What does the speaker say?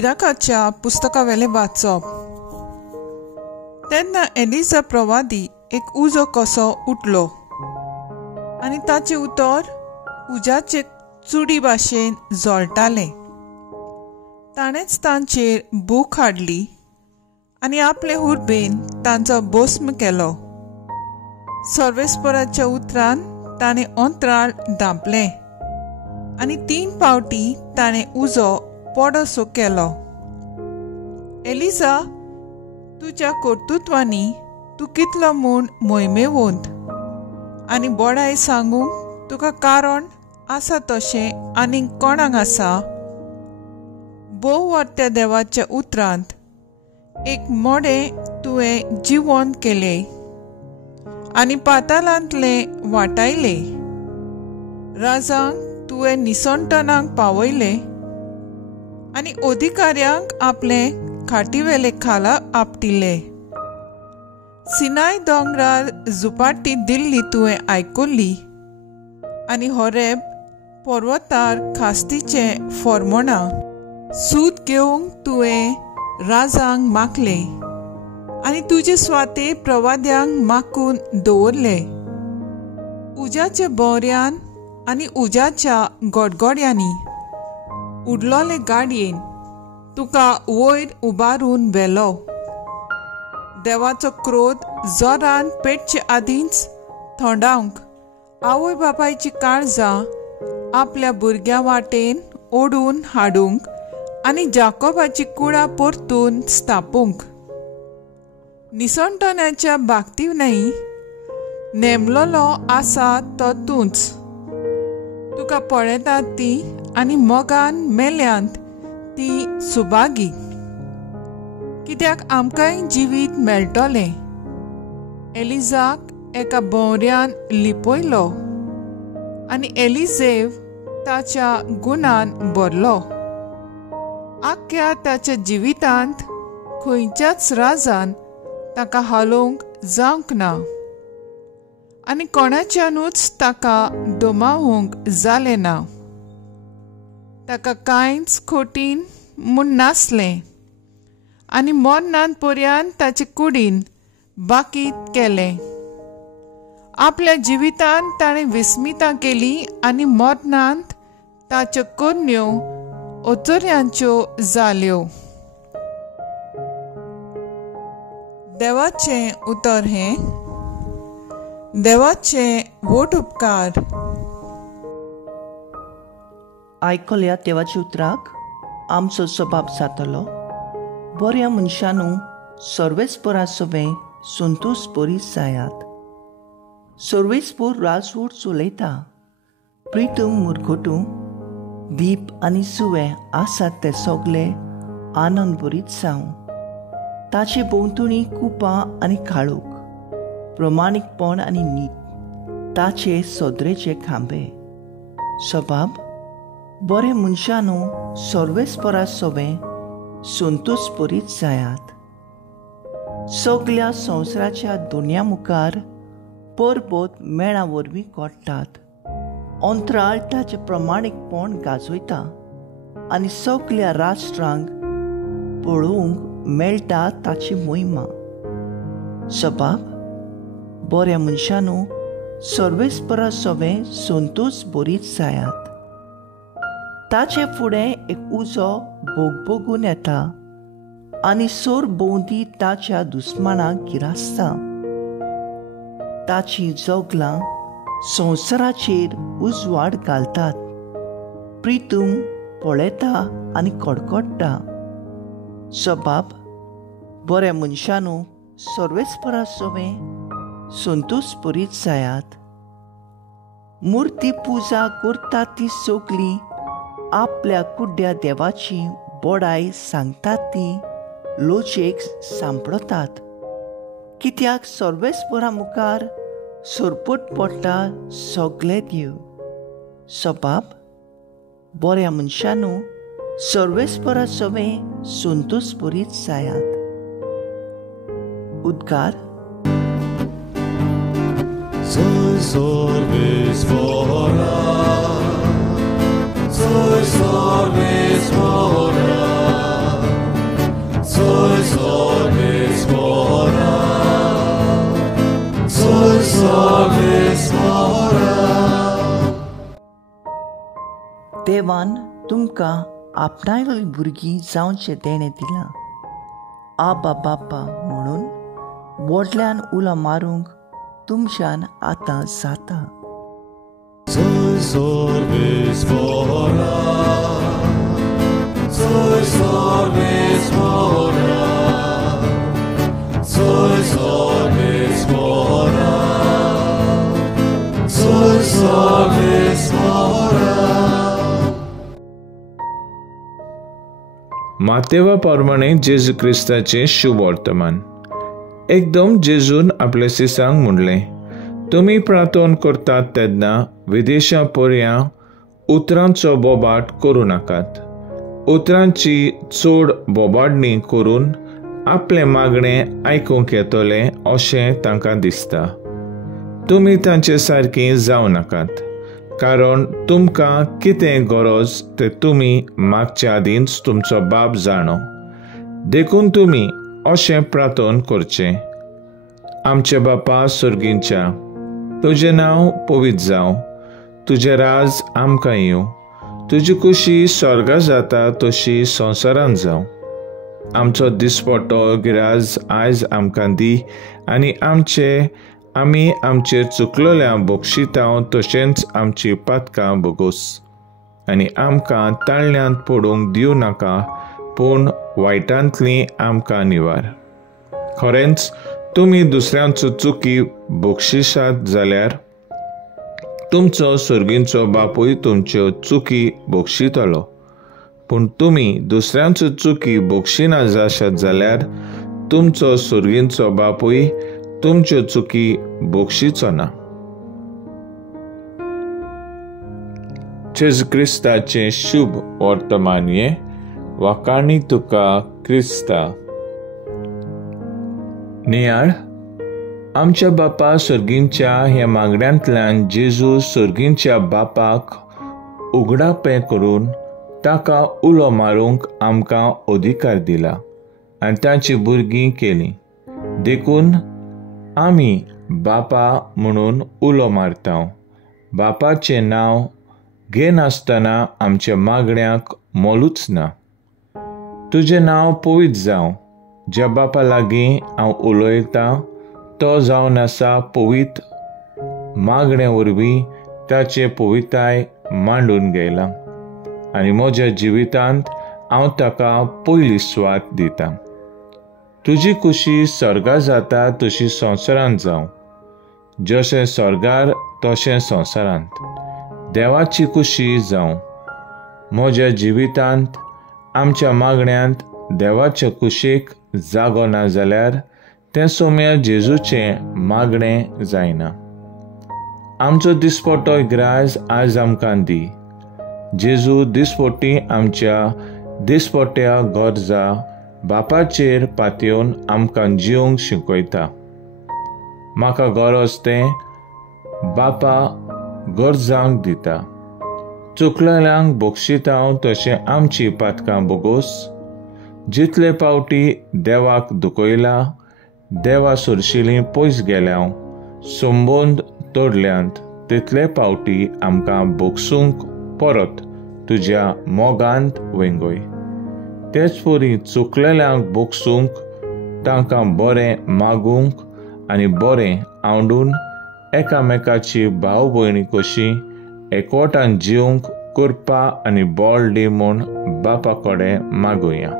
सिराकाच्या पुस्तकावेले वाचप. तेन्ना एलिजा प्रवादी एक उजो कसो उठलो आनी ताचे उतर उज्याचे चुडी भाशेन जोळटाले. ताणेच तांचेर भूक हाडली आनी आपले हुर्बेन तांचो भस्म केलो. सर्वेस्पराच्या उतरान ताणें अंतराळ धांपलें आनी 3 फावटी ताणें उजो पडसो केलो. एलिजा, तुज्या कर्तुत्वांनी तूं कितलो म्हूण मोहिमेवंत आनी बोडाय सांगूंक तुका कारण आसा तशें आनीक कोणाक आसा? भोव वर्त्या देवाच्या उतरांत एक मोडें तुवें जिवंत केलें आनी पातालांतले वाटायले. राजांक तुवें निसंटनाक पावयले आनी अधिकाऱ्यांक आपले खाटीवेले खाला आपटिले. सिनाय दोंगरार झुपाटी दिल्ली तुवें आयकल्ली आनी होरेब पर्वतार खास्तीचे फर्मोणां सूत घेवंक तुवें राजांक मागले आनी तुजे स्वाते प्रवाद्यांक मागून दवरले. उज्याच्या भोवऱ्यान आनी उज्याच्या गडगड्यांनी उडलोले गाडयेन तुका वयर उबारून व्हेलो. देवाचो क्रोध जोरान पेटचे आदींच थंडावंक आवय बापायची काळजां आपल्या भुरग्यां वाटेन ओडून हाडूंक आनी जाकोबाची कुळां परतून स्थापूंक. निसंटण्याच्या भागतीवनय नेमलोलो आसा तो तूंच. तुका पळयतात ती आनी मोगान मेल्यांत ती सुभागी. कित्याक आमकांय जिवीत मेळटलें. एलिजाक एका भोवऱ्यान लिपयलो आनी एलिजेव ताच्या गुणान भरलो. आख्या ताच्या जिवितांत खंयच्याच राजान ताका हालोवंक जावंक ना आनी कोणाच्यानूच ताका दोमावूंक जालें ना. ताका कांयच खोटीन म्हूण नासलें आनी मरणांत पर्यंत ताचे कुडीन बाकीत केलें. आपल्या जिवितांत ताणें विस्मितां केली आनी मरणांत ताच्यो कन्यो ओचोऱ्यांच्यो जाल्यो. देवाचें उतर हें. देवाचे वोट उपकार. आयकल्या देवाच्या उतराक आमचो सबाब जातलो. बऱ्या मनशानू सर्वेस्परा सवें संतोश बरी जायात. सर्वेस्पर राजवट चलयता. प्रितम मुरगोटू दीप आनी सुवे आसात ते सगळे आनंद बरीत जावं. ताचे भोंवतणी कुपां आनी काळोख, प्रमाणीकपण आनी नीत ताचे सदरेचे खांबे. सबाब, बरे मनशानू सर्वेस्परा सवें संतोश बरीत जायात. सगळ्या संवसाराच्या दुनिया मुखार परबत मेळा वरवीं कोट्टात. अंतराळ ताचे प्रमाणीकपण गाजयता आनी सगळ्या राष्ट्रांक पळोवंक मेळटा ताची मोहिमा. सबाब, बऱ्या मनशानू सर्वेस्परा सवें संतोश बरीत जायात. ताचे फुडें एक उजो भोगभोगून येता आनी सोर भोंवती ताच्या दुस्मानाक गिरासता. ताची जोगलां संवसाराचेर उजवाड घालतात. प्रितूम पळयता आनी कडकडटा. सबाब, बऱ्या मनशानू सर्वेस्परा सवें संतोश बरीत जायात. मुर्ती पुजा करतात ती सगळीं आपल्या कुड्ड्या देवाची बोडाय सांगतात ती लोचेक सांपळतात. कित्याक सर्वेस्परा मुखार सरपट पडटा सगळे देव. सबाब, बऱ्या मनशानू सर्वेस्परा सवें संतोश बरीत जायात. उद्गार. Soy sorvesvara, soy sorvesvara. देवान तुमकां आपणायली भुरगीं जावचें देणें दिलां. आबा बापा म्हणून व्हडल्यान उलो मारूंक तुमच्यान आतां जाता. मातेवा प्रमाणे जेजू क्रिस्ताचे शुभ वर्तमान. एकदम जेजून आपल्या सिसांक म्हणलें, तुमी प्रार्थना करतात तेन्ना विदेशा पर्यां उतरांचो बोबाट करूं नाकात. उतरांची चड बोबाडणी करून आपले मागणें आयकूंक येतले अशें तांकां दिसता. तुमी तांचे सारकीं जावं नाकात, कारण तुमकां कितें गरज तें तुमी मागच्या आदींच तुमचो बाप जाणो. देखून तुमी अशें प्रार्थना करचें: आमचे बापा सुर्गींच्या, तुजें नांव पवित्र जावं, तुजें राज आमकां येवं, तुजी कुशी स्वर्गा जाता तशी संवसारांत जावं. आमचो दिसपट्टो गिराज आयज आमकां दी, आनी आमी आमचेर चुकलोल्यांक बक्षितांव तशेंच आमची पातकां बोगोस. आनी आमकां ताळण्यांत पडूंक दिवं नाका, पूण वायटांतलीं आमकां निवार. खरेंच तुमी दुसऱ्यांचो चुकी बक्षिसात जाल्यार तुमचो सुर्गींचो बापूय तुमच्यो चुकी बक्षितलो. पूण तुमी दुसऱ्यांचो चुकी बक्षिना जाशात जाल्यार तुमचो सुर्गींचो बापूय तुमच्यो चुकी बक्षिचो ना. जेजू क्रिस्ताचें शुभ वर्तमान हें वाकाणी तुका क्रिस्ता. नियाळ, आमच्या बापा सुर्गींच्या ह्या मागण्यांतल्यान जेजू सुर्गींच्या बापाक उगडापें करून ताका उलो मारूंक आमकां अधिकार दिला आनी तांची भुरगीं केलीं. देखून आमी बापा म्हणून उलो मारता. बापाचें नांव घेनासतना आमच्या मागण्यांक मोलूच ना. तुजें नांव पवित्र जावं. ज्या बापा लागीं हांव उलयतां तो जावन आसा पवित्र. मागणे वरवीं ताचे पवित्रताय मांडून घेयला आनी म्हज्या जिवितांत हांव ताका पयली स्वात दितां. तुजी कुशी स्वर्गा जाता तशी संवसारांत जावं. जशें स्वर्गार तशें संवसारांत. देवाची कुशी जावं. म्हज्या जिवितांत आमच्या मागण्यांत देवाच्या कुशीक जागो ना जाल्यार तें सोम्या जेजूचें मागणें जायना. आमचो दिसपट्टो गिराज आयज आमकां दी. जेजू दिसपट्टी आमच्या दिसपट्ट्या गरजा बापाचेर पातयेवन आमकां जिवंक शिकयता. म्हाका गरज तें बापा गरजांक दिता. चुकलेल्यांक बक्षितांव तशें आमची पातकां बोगोस. जितले पावटी देवाक दुखयला, देवा सुरशिलीं पयस गेल्याव, संबंद तोडल्यांत, तितले पावटी आमकां बोगसूंक परत तुज्या मोगांत वेंगय. तेच परी चुकलेल्यांक बोगसूंक, तांकां बरें मागूंक आनी बरें आवडून एकामेकाची भाव भयणी कशी एकवटान जिवंक करपा आनी बोळ दी म्हूण बापा कडेन मागुया.